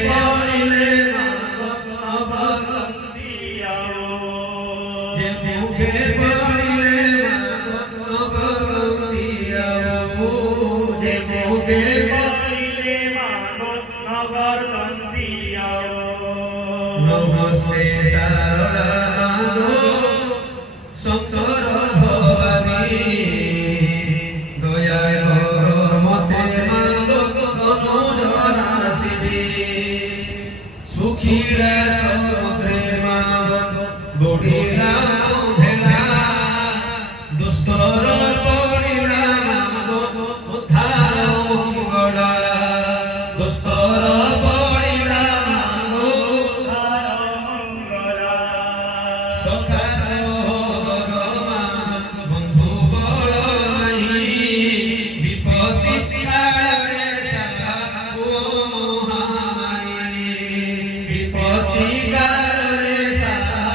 পড়িলে নগর দিয়াও যে মুখে পড়িলে নগর দিয়াও যে মুখে পড়িলে নগর দিয়াও নমস্তে সারদা মাগো শঙ্কর ভবানী দয়ায় করো মতে মাগো অনুজনা সিদ্ধি সুখীরা সমুদ্রে মাগো বড়িলা ভেলা দুস্তর পড়িলা মাগো উদ্ধার মঙ্গলা দুস্তর পড়িলা মাগো উদ্ধার মঙ্গলা সখা সহোদর মাগো বন্ধু বল নাই বিপত্তি কাଳରେ সাহা ও মহামায়ী বিপত্তি কাଳରେ সাহা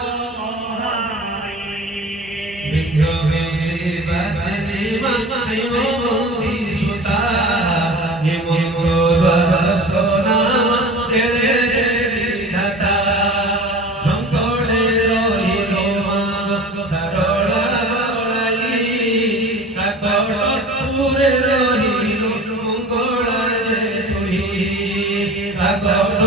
ও মহামায়ী বিঘ্নগিরি বাসিনী মন্ত্রী সুতা যে মঙ্গল নাম তেরে যে বিধাতা শঙ্করে রহিল মাগ সারলা বড়াই কাকটপুরে রহিল মঙ্গলা যে তুই কাকট